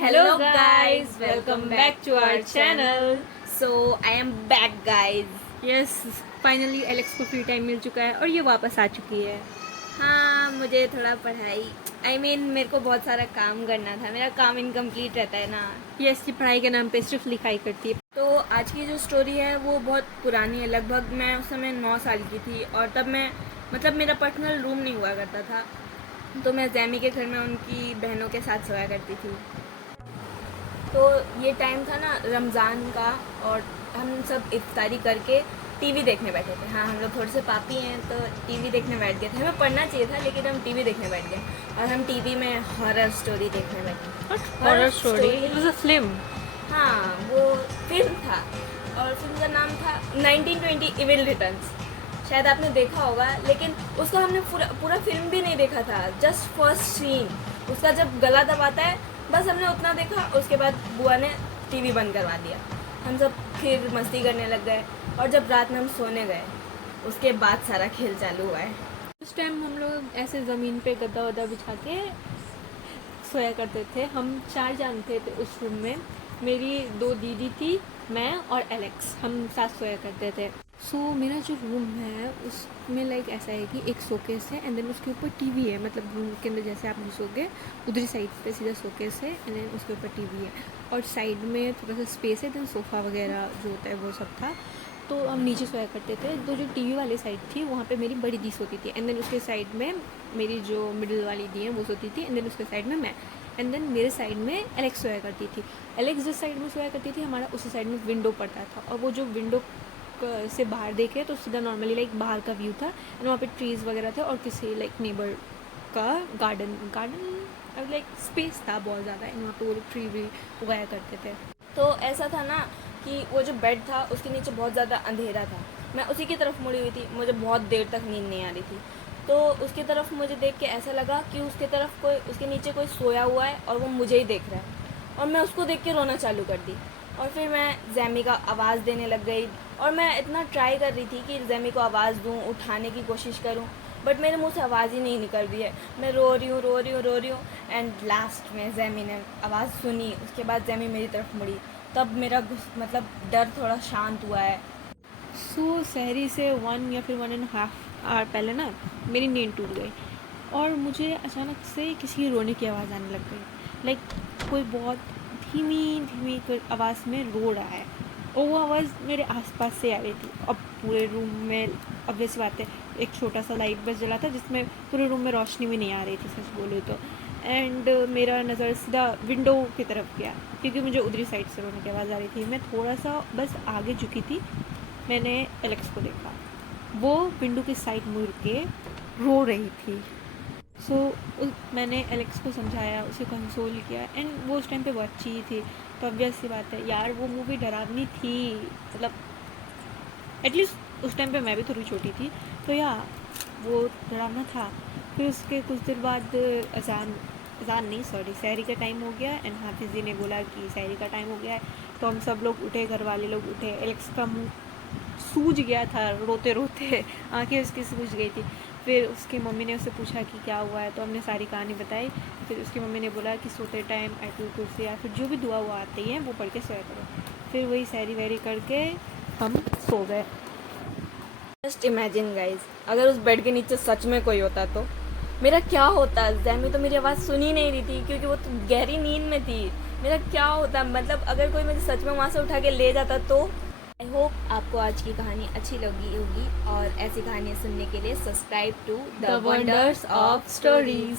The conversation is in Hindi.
Hello guys, welcome back to our channel. So I am back guys. Yes finally Alex को फ्री टाइम मिल चुका है और ये वापस आ चुकी है. हाँ, मुझे थोड़ा पढ़ाई मेरे को बहुत सारा काम करना था. मेरा काम इनकम्प्लीट रहता है ना. यस ये पढ़ाई के नाम पे सिर्फ लिखाई करती है. तो आज की जो स्टोरी है वो बहुत पुरानी है. लगभग मैं उस समय 9 साल की थी और तब मैं मेरा पर्सनल रूम नहीं हुआ करता था. तो मैं जैमी के घर में उनकी बहनों के साथ सोया करती थी. तो ये टाइम था ना रमज़ान का और हम सब इफ्तारी करके टीवी देखने बैठे थे. हाँ, हम लोग थोड़े से पापी हैं तो टीवी देखने बैठ गए थे. हमें पढ़ना चाहिए था लेकिन हम टीवी देखने बैठ गए और हम टीवी में हॉरर स्टोरी देखने बैठे. Horror story? It was a film. हाँ, वो फिल्म था और फिल्म का नाम था 1920 इविल रिटर्न्स. शायद आपने देखा होगा लेकिन उसका हमने पूरा फिल्म भी नहीं देखा था. जस्ट फर्स्ट सीन उसका जब गला दबाता है बस हमने उतना देखा. उसके बाद बुआ ने टीवी बंद करवा दिया. हम सब फिर मस्ती करने लग गए और जब रात में हम सोने गए उसके बाद सारा खेल चालू हुआ है. उस टाइम हम लोग ऐसे ज़मीन पे गद्दा वद्दा बिछा के सोया करते थे. हम 4 जन थे उस रूम में. मेरी 2 दीदी थी, मैं और एलेक्स. हम साथ सोया करते थे. सो मेरा जो रूम है उसमें लाइक ऐसा है कि एक शोकेस है एंड देन उसके ऊपर टीवी है. मतलब रूम के अंदर जैसे आप घुसोगे उधरी साइड पे सीधा शोकेस है एंड देन उसके ऊपर टीवी है और साइड में थोड़ा सा स्पेस है. देन सोफ़ा वगैरह जो होता है वो सब था. तो हम नीचे सोया करते थे. तो जो टीवी वाली साइड थी वहाँ पे मेरी बड़ी दी सोती थी एंड देन उसके साइड में मेरी जो मिडिल वाली दी है वो सोती थी एंड देन उसके साइड में मैं एंड देन मेरे साइड में एलेक्स सोया करती थी. एलेक्स जिस साइड में सोया करती थी हमारा उसी साइड में विंडो पड़ता था और वो जो विंडो से बाहर देखे तो सीधा नॉर्मली लाइक बाहर का व्यू था एंड वहाँ पे ट्रीज़ वगैरह थे और किसी लाइक नेबर का गार्डन लाइक स्पेस था बहुत ज़्यादा एंड वहाँ पे वो लोग ट्री भी उगाया करते थे. तो ऐसा था ना कि वो जो बेड था उसके नीचे बहुत ज़्यादा अंधेरा था. मैं उसी की तरफ मुड़ी हुई थी. मुझे बहुत देर तक नींद नहीं आ रही थी. तो उसकी तरफ मुझे देख के ऐसा लगा कि उसके नीचे कोई सोया हुआ है और वो मुझे ही देख रहा है. और मैं उसको देख के रोना चालू कर दी और फिर मैं जैमी का आवाज़ देने लग गई और मैं इतना ट्राई कर रही थी कि जैमी को आवाज़ दूँ, उठाने की कोशिश करूँ, बट मेरे मुंह से आवाज़ ही नहीं निकल रही है. मैं रो रही हूँ एंड लास्ट में जैमी ने आवाज़ सुनी. उसके बाद जैमी मेरी तरफ मुड़ी. तब मेरा डर थोड़ा शांत हुआ है. सो सहरी से 1 या फिर 1.5 आवर पहले ना मेरी नींद टूट गई और मुझे अचानक से किसी की रोने की आवाज़ आने लग गई. लाइक कोई बहुत धीमी आवाज़ में रो रहा है और वो आवाज़ मेरे आसपास से आ रही थी. अब पूरे रूम में ऑब्वियस बात है एक छोटा सा लाइट बस जला था जिसमें पूरे रूम में रोशनी भी नहीं आ रही थी सच बोलूँ तो. एंड मेरा नज़र सीधा विंडो की तरफ गया क्योंकि मुझे उधरी साइड से रोने की आवाज़ आ रही थी. मैं थोड़ा सा बस आगे झुकी थी. मैंने एलेक्स को देखा. वो विंडो की साइड मुड़ के रो रही थी. सो मैंने एलेक्स को समझाया, उसे कंसोल किया एंड वो उस टाइम पे बहुत अच्छी थी. तो ऑब्वियस सी बात है यार वो मूवी डरावनी थी. मतलब एटलीस्ट उस टाइम पे मैं भी थोड़ी छोटी थी तो या वो डरावना था. फिर उसके कुछ देर बाद अजान नहीं सॉरी सहरी का टाइम हो गया एंड हाफिज़ जी ने बोला कि सहरी का टाइम हो गया है. तो हम सब लोग उठे, घर वाले लोग उठे. एलेक्स का मुँह सूज गया था रोते रोते, आंखें उसकी सूज गई थी. फिर उसकी मम्मी ने उससे पूछा कि क्या हुआ है तो हमने सारी कहानी बताई. फिर उसकी मम्मी ने बोला कि सोते टाइम आयतुल कुर्सी या फिर जो भी दुआ हुआ आती है वो पढ़ के सोया करो. फिर वही सहरी वहरी करके हम सो गए. जस्ट इमेजिन गाइज, अगर उस बेड के नीचे सच में कोई होता तो मेरा क्या होता. जैमी तो मेरी आवाज़ सुन ही नहीं रही थी क्योंकि वो तो गहरी नींद में थी. मेरा क्या होता, मतलब अगर कोई मुझे सच में वहाँ से उठा के ले जाता तो. आई होप आपको आज की कहानी अच्छी लगी होगी और ऐसी कहानियाँ सुनने के लिए subscribe to the wonders of stories.